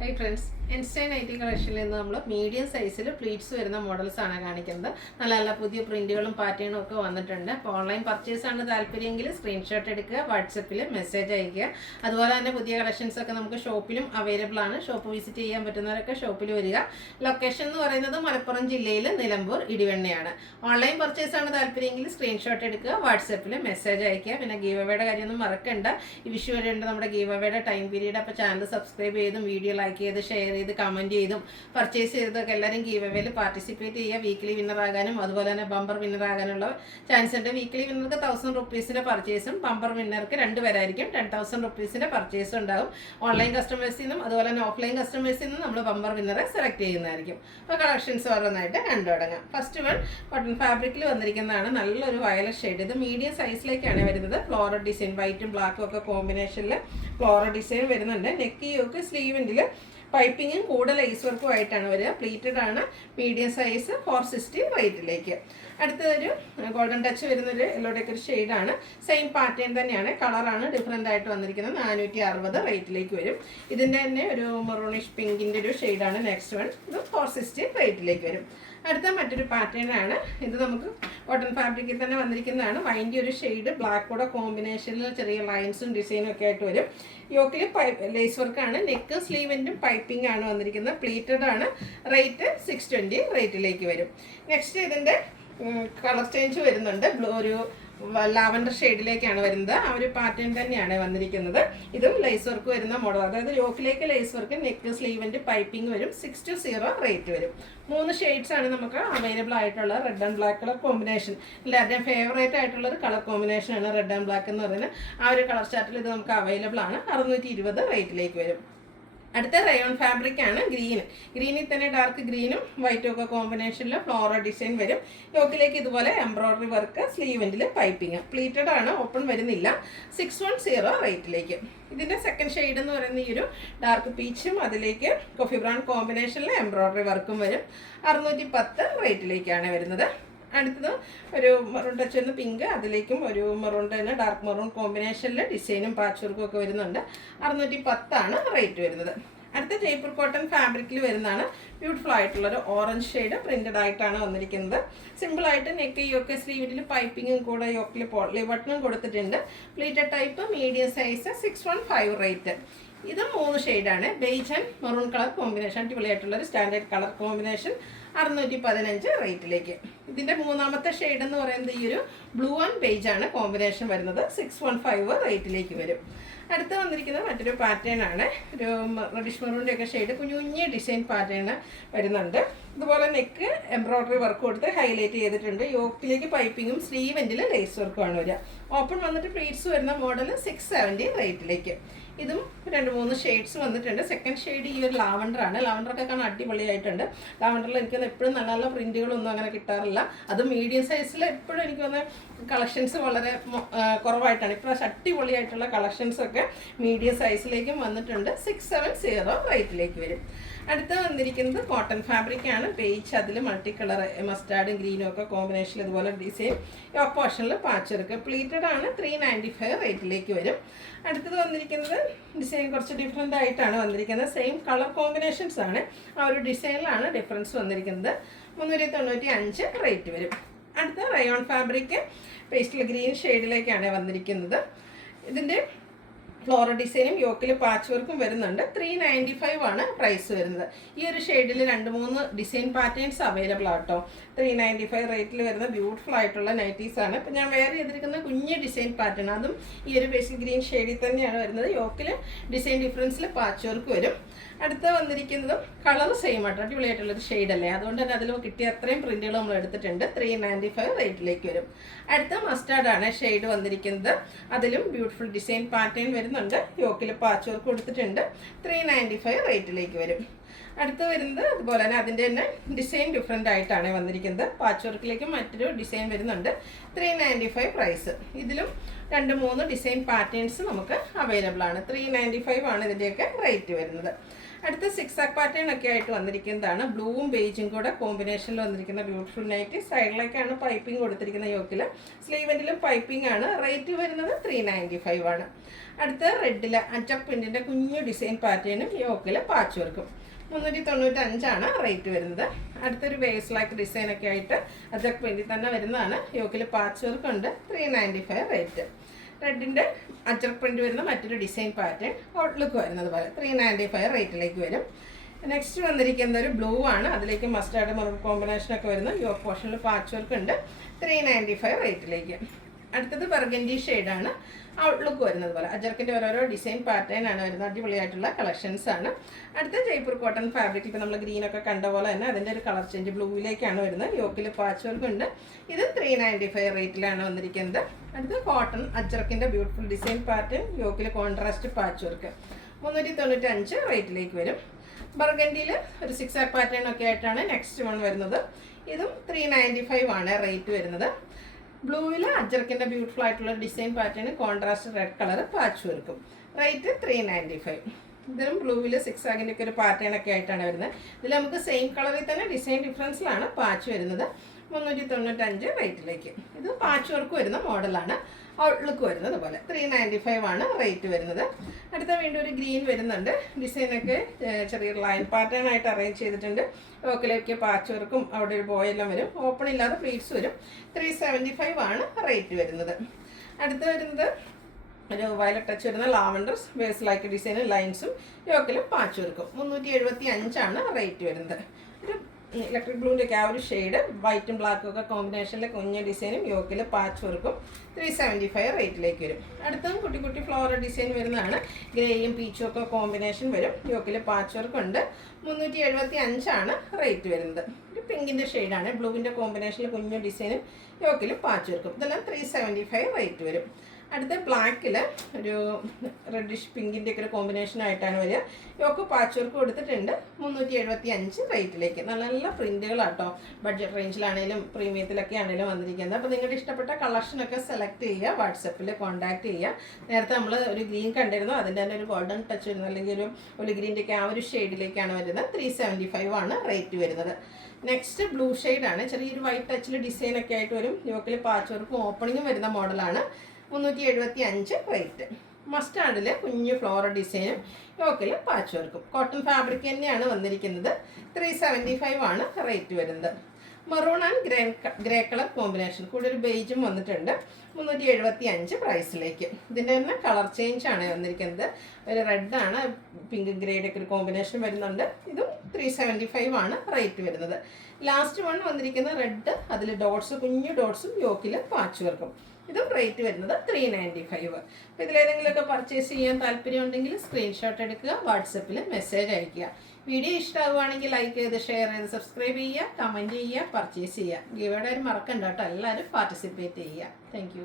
Hi friends, ഇൻസ്റ്റൈൻ I T കളക്ഷനിൽ നിന്ന് നമ്മൾ medium സൈസിൽ പ്ലീറ്റ്സ് വരുന്ന മോഡൽസ് ആണ് കാണിക്കുന്നത്. നല്ല നല്ല പുതിയ പ്രിന്റുകളും പാറ്റേണും ഒക്കെ വന്നിട്ടുണ്ട്. അപ്പോൾ ഓൺലൈൻ പർച്ചേസ് ആണ് താല്പര്യമെങ്കിൽ സ്ക്രീൻഷോട്ട് എടുക്കുക, വാട്സപ്പിൽ മെസ്സേജ് അയയ്ക്കുക. അതുപോലെ തന്നെ പുതിയ കളക്ഷൻസ് ഒക്കെ നമുക്ക് ഷോപ്പിലും അവൈലബിൾ ആണ്. ഷോപ്പ് വിസിറ്റ് ചെയ്യാൻ പറ്റുന്നവരൊക്കെ ഷോപ്പിൽ വരിക. ലൊക്കേഷൻ എന്ന് പറയുന്നത് മലപ്പുറം ജില്ലയിൽ നിലമ്പൂർ ഇടിവണ്ണയാണ്. ഓൺലൈൻ പർച്ചേസ് ആണ് താല്പര്യമെങ്കിൽ സ്ക്രീൻഷോട്ട് എടുക്കുക, വാട്സപ്പിൽ മെസ്സേജ് അയയ്ക്കുക. പിന്നെ ഗീവ് അവേയുടെ കാര്യമൊന്നും മറക്കണ്ട. ഈ വിഷു വരെ ഉണ്ട് നമ്മുടെ ഗീവ് അവേയുടെ ടൈം പീരീഡ്. അപ്പോൾ ചാനൽ സബ്സ്ക്രൈബ് ചെയ്തും വീഡിയോ ലൈക്ക് ചെയ്ത് ഷെയർ ചെയ്ത് കമൻറ്റ് ചെയ്തും പർച്ചേസ് ചെയ്തതൊക്കെ എല്ലാവരും ഗീവ് അവേയിൽ പാർട്ടിസിപ്പേറ്റ് ചെയ്യുക. വീക്ക്ലി വിന്നർ ആകാനും അതുപോലെ തന്നെ ബമ്പർ വിന്നർ ആകാനുള്ള ചാൻസ് ഉണ്ട്. വീക്ക്ലി വിന്നർക്ക് 1000 റുപ്പീസിൻ്റെ പർച്ചേസും ബമ്പർ വിന്നർക്ക് 2 പേരായിരിക്കും 10,000 റുപ്പീസിൻ്റെ പർച്ചേസും ഉണ്ടാകും. ഓൺലൈൻ കസ്റ്റമേഴ്സിൽ നിന്നും അതുപോലെ തന്നെ ഓഫ്ലൈൻ കസ്റ്റമേഴ്സിൽ നിന്നും നമ്മൾ ബമ്പർ വിന്നറെ സെലക്ട് ചെയ്യുന്നതായിരിക്കും. അപ്പോൾ കളക്ഷൻസ് ഓരോന്നായിട്ട് കണ്ടു തുടങ്ങാം. ഫസ്റ്റ് വൺ കോട്ടൺ ഫാബ്രിക്കിൽ വന്നിരിക്കുന്നതാണ്. നല്ലൊരു വയലറ്റ് ഷെയ്ഡ്. ഇത് മീഡിയം സൈസിലേക്കാണ് വരുന്നത്. ഫ്ലോറൽ ഡിസൈൻ വൈറ്റും ബ്ലാക്കും ഒക്കെ കോമ്പിനേഷനിൽ ഫ്ലോറൽ ഡിസൈൻ വരുന്നുണ്ട്. നെക്ക് യോക്ക് സ്ലീവിൻ്റെ പൈപ്പിങ്ങും കൂടെ ലേസ് വർക്കും ആയിട്ടാണ് വരിക. പ്ലീറ്റഡ് ആണ്. Medium size 460 റേറ്റിലേക്ക്. അടുത്തതൊരു ഗോൾഡൻ ടച്ച് വരുന്നൊരു യെല്ലോടൊക്കെ ഒരു ഷെയ്ഡാണ്. സെയിം പാറ്റേൺ തന്നെയാണ്. കളറാണ് ഡിഫറെൻ്റ് ആയിട്ട് വന്നിരിക്കുന്നത്. 460 റേറ്റിലേക്ക് വരും. ഇതിൻ്റെ തന്നെ ഒരു മെറൂണിഷ് പിങ്കിൻ്റെ ഒരു ഷെയ്ഡാണ് നെക്സ്റ്റ് വൺ. ഇത് 460 റേറ്റിലേക്ക് വരും. അടുത്ത മറ്റൊരു പാറ്റേൺ ആണ്. ഇത് നമുക്ക് കോട്ടൺ ഫാബ്രിക്കിൽ തന്നെ വന്നിരിക്കുന്നതാണ്. വൈൻ്റെ ഒരു ഷെയ്ഡ് ബ്ലാക്ക് കൂടെ കോമ്പിനേഷനിൽ ചെറിയ ലൈൻസും ഡിസൈനും ഒക്കെ ആയിട്ട് വരും. യോക്കിൽ ലേസ് വർക്കാണ്. നെക്ക് സ്ലീവിൻ്റും പൈപ്പിംഗ് ആണ് വന്നിരിക്കുന്നത്. പ്ലീറ്റഡ് ആണ്. റേറ്റ് 620 റേറ്റിലേക്ക് വരും. നെക്സ്റ്റ് ഇതിൻ്റെ കളർ ചേഞ്ച് വരുന്നുണ്ട്. ഒരു ലാവൻഡർ ഷെയ്ഡിലേക്കാണ് വരുന്നത്. ആ ഒരു പാറ്റേൺ തന്നെയാണ് വന്നിരിക്കുന്നത്. ഇതും ലേസ് വർക്ക് വരുന്ന മോഡൽ. അതായത് യോക്കിലേക്ക് ലേസ് വർക്ക്, നെക്ക് സ്ലീവിൻ്റെ പൈപ്പിംഗ് വരും. 620 റേറ്റ് വരും. 3 ഷെയ്ഡ്സ് ആണ് നമുക്ക് അവൈലബിൾ ആയിട്ടുള്ള. Red and black colour combination എല്ലാവരുടെയും ഫേവറേറ്റ് ആയിട്ടുള്ള ഒരു കളർ കോമ്പിനേഷനാണ് റെഡ് ആൻഡ് ബ്ലാക്ക് എന്ന് പറയുന്നത്. ആ ഒരു കളർ ചാർട്ടിൽ ഇത് നമുക്ക് അവൈലബിൾ ആണ്. 620 റേറ്റിലേക്ക് വരും. അടുത്ത റയോൺ ഫാബ്രിക് ആണ്. ഗ്രീനിൽ തന്നെ ഡാർക്ക് ഗ്രീനും വൈറ്റും ഒക്കെ കോമ്പിനേഷനിൽ ഫ്ലോറൽ ഡിസൈൻ വരും. യോക്കിലേക്ക് ഇതുപോലെ എംബ്രോയിഡറി വർക്ക്, സ്ലീവെൻറ്റിൽ പൈപ്പിംഗ്. പ്ലീറ്റഡ് ആണ്. ഓപ്പൺ വരുന്നില്ല. 610 റേറ്റിലേക്ക്. ഇതിൻ്റെ സെക്കൻഡ് ഷെയ്ഡ് എന്ന് പറയുന്ന ഈ ഒരു ഡാർക്ക് പീച്ചും അതിലേക്ക് കോഫി ബ്രൗൺ കോമ്പിനേഷനിൽ എംബ്രോയിഡറി വർക്കും വരും. 610 റേറ്റിലേക്കാണ് വരുന്നത്. അടുത്തത് ഒരു മെറൂൺ ടച്ച് വരുന്ന പിങ്ക്, അതിലേക്കും ഒരു മെറൂൺ തന്നെ ഡാർക്ക് മെറൂൺ കോമ്പിനേഷനിൽ ഡിസൈനും പാച്ച് വർക്കും ഒക്കെ വരുന്നുണ്ട്. 610 റേറ്റ് വരുന്നത്. അടുത്ത ജയ്പൂർ കോട്ടൺ ഫാബ്രിക്കിൽ വരുന്നതാണ്. ബ്യൂട്ടിഫുൾ ആയിട്ടുള്ളൊരു ഓറഞ്ച് ഷെയ്ഡ് പ്രിന്റഡ് ആയിട്ടാണ് വന്നിരിക്കുന്നത്. സിമ്പിളായിട്ട് നെക്ക് യോക്ക് സ്ലീവിൽ പൈപ്പിങ്ങും കൂടെ യോക്കിൽ പോളി ബട്ടണും കൊടുത്തിട്ടുണ്ട്. Pleated type medium size 615 rate. ഇത് 3 ഷെയ്ഡാണ്. Beige and maroon colour combination. അടിപൊളിയായിട്ടുള്ളൊരു standard colour combination. 615 റേറ്റിലേക്ക്. ഇതിൻ്റെ മൂന്നാമത്തെ ഷെയ്ഡ് എന്ന് പറയുന്നത് ഈ ഒരു ബ്ലൂ ആൻഡ് ബേജ് ആണ് കോമ്പിനേഷൻ വരുന്നത്. 615 റേറ്റിലേക്ക് വരും. അടുത്ത് വന്നിരിക്കുന്നത് മറ്റൊരു പാറ്റേൺ ആണ്. ഒരു റെഡിഷ് മെറൂണിൻ്റെ ഒക്കെ ഷെയ്ഡ് കുഞ്ഞു കുഞ്ഞ് ഡിസൈൻ പാറ്റേൺ വരുന്നുണ്ട്. ഇതുപോലെ നെക്ക് എംബ്രോയിഡറി വർക്ക് കൊടുത്ത് ഹൈലൈറ്റ് ചെയ്തിട്ടുണ്ട്. യോക്കിലേക്ക് പൈപ്പിങ്ങും സ്ലീവെൻറ്റിൽ ലേസ് വർക്കുമാണ് വരിക. ഓപ്പൺ വന്നിട്ട് പ്ലീറ്റ്സ് വരുന്ന മോഡൽ 670 റേറ്റിലേക്ക്. ഇതും 2-3 ഷെയ്ഡ്സ് വന്നിട്ടുണ്ട്. സെക്കൻഡ് ഷെയ്ഡ് ഈ ഒരു ലാവണ്ടർ ആണ്. ലാവണ്ടറൊക്കെ കാണാൻ അടിപൊളിയായിട്ടുണ്ട്. ലാവണ്ടറിൽ എനിക്ക് എപ്പോഴും നല്ല നല്ല പ്രിന്റുകളൊന്നും അങ്ങനെ കിട്ടാറില്ല. അത് മീഡിയം സൈസിൽ എപ്പോഴും എനിക്ക് വന്ന കളക്ഷൻസ് വളരെ കുറവായിട്ടാണ്. ഇപ്രാവശ്യം അടിപൊളിയായിട്ടുള്ള കളക്ഷൻസൊക്കെ മീഡിയം സൈസിലേക്കും വന്നിട്ടുണ്ട്. 670 റേറ്റിലേക്ക് വരും. അടുത്ത് വന്നിരിക്കുന്നത് കോട്ടൺ ഫാബ്രിക് ആണ്. ബേജ് അതിൽ മൾട്ടി കളർ മസ്റ്റാർഡും ഗ്രീനും ഒക്കെ കോമ്പിനേഷനിൽ ഇതുപോലെ ഡിസൈൻ. യോക്ക് പോർഷനിൽ പാച്ച് വർക്ക്. പ്ലീറ്റഡ് ആണ്. 395 റേറ്റിലേക്ക് വരും. അടുത്തത് വന്നിരിക്കുന്നത് ഡിസൈൻ കുറച്ച് ഡിഫറെൻ്റ് ആയിട്ടാണ് വന്നിരിക്കുന്നത്. സെയിം കളർ കോമ്പിനേഷൻസ് ആണ്. ആ ഒരു ഡിസൈനിലാണ് ഡിഫറൻസ് വന്നിരിക്കുന്നത്. 395 റേറ്റ് വരും. അടുത്ത റയോൺ ഫാബ്രിക് പേസ്റ്റൽ ഗ്രീൻ ഷെയ്ഡിലേക്കാണ് വന്നിരിക്കുന്നത്. ഇതിൻ്റെ ഫ്ലോറൽ ഡിസൈനും യോക്കിൽ പാച്ച് വർക്കും വരുന്നുണ്ട്. 395 ആണ് പ്രൈസ് വരുന്നത്. ഈ ഒരു ഷെയ്ഡിൽ 2-3 ഡിസൈൻ പാറ്റേൺസ് അവൈലബിൾ ആട്ടോ. 395 റേറ്റിൽ വരുന്ന ബ്യൂട്ടിഫുൾ ആയിട്ടുള്ള നൈറ്റീസ് ആണ്. ഇപ്പം ഞാൻ വേറെ ചെയ്തിരിക്കുന്ന കുഞ്ഞ് ഡിസൈൻ പാറ്റേൺ, അതും ഈ ഒരു പേസ്റ്റൽ ഗ്രീൻ ഷെയ്ഡിൽ തന്നെയാണ് വരുന്നത്. യോക്കിൽ ഡിസൈൻ ഡിഫറൻസിൽ പാച്ച് വർക്ക് വരും. അടുത്ത വന്നിരിക്കുന്നതും കളർ സെയിം ആട്ടോ. അടിപൊളിയായിട്ടുള്ളൊരു ഷെയ്ഡല്ലേ, അതുകൊണ്ട് തന്നെ അതിൽ കിട്ടിയ അത്രയും പ്രിന്റുകൾ നമ്മൾ എടുത്തിട്ടുണ്ട്. 395 റേറ്റിലേക്ക് വരും. അടുത്ത മസ്റ്റാർഡ് ആണ് ഷെയ്ഡ് വന്നിരിക്കുന്നത്. അതിലും ബ്യൂട്ടിഫുൾ ഡിസൈൻ പാറ്റേൺ വരുന്നുണ്ട്. യോക്കിൽ പാച്ച് വർക്ക് കൊടുത്തിട്ടുണ്ട്. 395 റേറ്റിലേക്ക് വരും. അടുത്ത് വരുന്നത് അതുപോലെ തന്നെ അതിൻ്റെ തന്നെ ഡിസൈൻ ഡിഫറെൻ്റ് ആയിട്ടാണ് വന്നിരിക്കുന്നത്. പാച്ച് വർക്കിലേക്ക് മറ്റൊരു ഡിസൈൻ വരുന്നുണ്ട്. 395 പ്രൈസ്. ഇതിലും 2-3 ഡിസൈൻ പാറ്റേൺസ് നമുക്ക് അവൈലബിൾ ആണ്. 395 ആണ് ഇതിൻ്റെയൊക്കെ റേറ്റ് വരുന്നത്. അടുത്ത 6 പാറ്റേൺ ഒക്കെ ആയിട്ട് വന്നിരിക്കുന്നതാണ്. ബ്ലൂവും ബേജും കൂടെ കോമ്പിനേഷനിൽ വന്നിരിക്കുന്ന ബ്യൂട്ടിഫുൾ നൈറ്റ്. സൈഡിലേക്കാണ് പൈപ്പിംഗ് കൊടുത്തിരിക്കുന്ന യോക്കിൽ. സ്ലീവെൻറ്റിലും പൈപ്പിംഗ് ആണ്. റേറ്റ് വരുന്നത് 395 ആണ്. അടുത്ത റെഡിൽ അഞ്ചർ പ്രിൻറ്റിൻ്റെ കുഞ്ഞു ഡിസൈൻ പാറ്റേണും യോക്കിൽ പാച്ച് വർക്കും. 395 ആണ് റേറ്റ് വരുന്നത്. അടുത്തൊരു വേസ് ലൈക്ക് ഡിസൈനൊക്കെ ആയിട്ട് അജർ പ്രിൻറ്റിൽ തന്നെ വരുന്നതാണ്. യോക്കിൽ പാച്ച് വർക്ക് ഉണ്ട്. 395 റേറ്റ്. റെഡിൻ്റെ അജർ പ്രിൻറ്റ് വരുന്ന മറ്റൊരു ഡിസൈൻ പാറ്റേൺ ഔട്ട്ലുക്ക് വരുന്നത് പോലെ 395 റേറ്റിലേക്ക് വരും. നെക്സ്റ്റ് വന്നിരിക്കുന്ന ഒരു ബ്ലൂ ആണ്. അതിലേക്ക് മസ്റ്റാർഡ് മെറൂൺ കോമ്പിനേഷനൊക്കെ വരുന്ന യോക്ക് പോർഷനിൽ പാച്ച് വർക്ക് ഉണ്ട്. 395 റേറ്റിലേക്ക്. അടുത്തത് ബർഗൻഡി ഷെയ്ഡാണ്. ഔട്ട്ലുക്ക് വരുന്നത് പോലെ അജർക്കിൻ്റെ ഓരോരോ ഡിസൈൻ പാറ്റേൺ ആണ് വരുന്നത്. അടിപൊളിയായിട്ടുള്ള കളക്ഷൻസ് ആണ്. അടുത്ത ജയ്പൂർ കോട്ടൺ ഫാബ്രിക്. ഇപ്പോൾ നമ്മൾ ഗ്രീനൊക്കെ കണ്ട പോലെ തന്നെ അതിൻ്റെ ഒരു കളർ ചേഞ്ച് ബ്ലൂവിലേക്കാണ് വരുന്നത്. യോക്കിൽ പാച്ച് വർക്ക് ഉണ്ട്. ഇത് 395 റേറ്റിലാണ് വന്നിരിക്കുന്നത്. അടുത്ത cotton അജർക്കിൻ്റെ beautiful design pattern. യോക്കിൽ contrast patch work. 395 റേറ്റിലേക്ക് വരും. ബർഗൻഡിയിൽ ഒരു 6 പാറ്റേൺ ഒക്കെ ആയിട്ടാണ് നെക്സ്റ്റ് വൺ വരുന്നത്. ഇതും 395 ആണ് റേറ്റ് വരുന്നത്. ബ്ലൂവിൽ അജർക്കിൻ്റെ ബ്യൂട്ടിഫുൾ ആയിട്ടുള്ള design pattern contrast red colour patch വർക്കും. റേറ്റ് 395. ഇതിലും ബ്ലൂവിൽ 6 ആഗിൻ്റെ ഒക്കെ ഒരു പാറ്റേൺ ഒക്കെ ആയിട്ടാണ് വരുന്നത്. ഇതിൽ നമുക്ക് സെയിം കളറിൽ തന്നെ ഡിസൈൻ ഡിഫറൻസിലാണ് പാച്ച് വരുന്നത്. 395 റേറ്റിലേക്ക്. ഇത് പാച്ച് വർക്ക് വരുന്ന മോഡലാണ്. ഔട്ട്ലുക്ക് വരുന്നത് പോലെ 395 ആണ് റേറ്റ് വരുന്നത്. അടുത്ത വീണ്ടും ഒരു ഗ്രീൻ വരുന്നുണ്ട്. ഡിസൈനൊക്കെ ചെറിയൊരു ലൈൻ പാറ്റേൺ ആയിട്ട് അറേഞ്ച് ചെയ്തിട്ടുണ്ട്. യോക്കിലേക്ക് പാച്ച് വർക്കും അവിടെ ഒരു ബോയെല്ലാം വരും. ഓപ്പൺ ഇല്ലാതെ പ്ലീറ്റ്സ് വരും. 375 ആണ് റേറ്റ് വരുന്നത്. അടുത്ത് വരുന്നത് ഒരു വയലറ്റ് ടച്ച് വരുന്ന ലാവൻഡർ വേസ് ലൈക്ക് ഡിസൈനും ലൈൻസും യോക്കിലും പാച്ച് വർക്കും. 375 ആണ് റേറ്റ് വരുന്നത്. ഒരു ഇലക്ട്രിക് ബ്ലൂവിൻ്റെ ഒക്കെ ആ ഒരു ഷെയ്ഡ് വൈറ്റും ബ്ലാക്കും ഒക്കെ കോമ്പിനേഷനിലെ കുഞ്ഞ ഡിസൈനും യോക്കിൽ പാച്ച് വർക്കും. 375 റേറ്റിലേക്ക് വരും. അടുത്തതും കുട്ടി കുട്ടി ഫ്ലോറൽ ഡിസൈൻ വരുന്നതാണ്. ഗ്രേയും പീച്ചും ഒക്കെ കോമ്പിനേഷൻ വരും. യോക്കിൽ പാച്ച് വർക്ക് ഉണ്ട്. 375 ആണ് റേറ്റ് വരുന്നത്. ഒരു പിങ്കിൻ്റെ ഷെയ്ഡാണ്. ബ്ലൂവിൻ്റെ കോമ്പിനേഷനിൽ കുഞ്ഞു ഡിസൈനും യോക്കിൽ പാച്ച് വർക്കും. ഇതെല്ലാം 375 റേറ്റ് വരും. അടുത്ത ബ്ലാക്കിൽ ഒരു റെഡിഷ് പിങ്കിൻ്റെ ഒക്കെ ഒരു കോമ്പിനേഷൻ ആയിട്ടാണ് വരിക. യോക്ക് പാച്ച് വർക്ക് കൊടുത്തിട്ടുണ്ട്. 375 റേറ്റിലേക്ക്. നല്ല നല്ല പ്രിൻറ്റുകളാട്ടോ. ബഡ്ജറ്റ് റേഞ്ചിലാണെങ്കിലും പ്രീമിയത്തിലൊക്കെ ആണെങ്കിലും വന്നിരിക്കുന്നത്. അപ്പോൾ നിങ്ങളുടെ ഇഷ്ടപ്പെട്ട കളക്ഷനൊക്കെ സെലക്ട് ചെയ്യുക. വാട്സപ്പിൽ കോൺടാക്ട് ചെയ്യുക. നേരത്തെ നമ്മൾ ഒരു ഗ്രീൻ കണ്ടിരുന്നു. അതിൻ്റെ തന്നെ ഒരു ഗോൾഡൻ ടച്ച് വരുന്നത് അല്ലെങ്കിൽ ഒരു ഗ്രീൻ്റെ ഒക്കെ ആ ഒരു ഷെയ്ഡിലേക്കാണ് വരുന്നത്. 375 ആണ് റേറ്റ് വരുന്നത്. നെക്സ്റ്റ് ബ്ലൂ ഷെയ്ഡാണ്. ചെറിയൊരു വൈറ്റ് ടച്ചിൽ ഡിസൈനൊക്കെ ആയിട്ട് വരും. യോക്കിൽ പാച്ച് വർക്കും ഓപ്പണിങ്ങും വരുന്ന മോഡലാണ്. 375 റേറ്റ്. മസ്റ്റാർഡിൽ കുഞ്ഞു ഫ്ലോറൽ ഡിസൈനും യോക്കിൽ പാച്ച് വർക്കും. കോട്ടൺ ഫാബ്രിക് തന്നെയാണ് വന്നിരിക്കുന്നത്. 375 ആണ് റേറ്റ് വരുന്നത്. Maroon and grey colour combination കൂടെ ഒരു ബേജും വന്നിട്ടുണ്ട്. 375 പ്രൈസിലേക്ക്. ഇതിൻ്റെ തന്നെ കളർ ചേഞ്ച് ആണ് വന്നിരിക്കുന്നത്. ഒരു റെഡാണ് പിങ്ക് ഗ്രേയുടെ ഒക്കെ ഒരു കോമ്പിനേഷൻ വരുന്നുണ്ട്. ഇതും 375 ആണ് റേറ്റ് വരുന്നത്. ലാസ്റ്റ് വൺ വന്നിരിക്കുന്ന റെഡ്. അതിൽ ഡോട്ട്സ് കുഞ്ഞു ഡോട്ട്സും യോക്കിൽ പാച്ച് വർക്കും. ഇതും റേറ്റ് വരുന്നത് 395. അപ്പോൾ ഇതിലേതെങ്കിലുമൊക്കെ പർച്ചേസ് ചെയ്യാൻ താല്പര്യമുണ്ടെങ്കിൽ സ്ക്രീൻഷോട്ട് എടുക്കുക. വാട്സപ്പിൽ മെസ്സേജ് അയയ്ക്കുക. വീഡിയോ ഇഷ്ടമാവുകയാണെങ്കിൽ ലൈക്ക് ചെയ്ത് ഷെയർ ചെയ്ത് സബ്സ്ക്രൈബ് ചെയ്യുക, കമൻറ്റ് ചെയ്യുക, പർച്ചേസ് ചെയ്യുക. ഗിവയുടെ ഒരു മറക്കണ്ട കേട്ടോ. എല്ലാവരും പാർട്ടിസിപ്പേറ്റ് ചെയ്യുക. താങ്ക്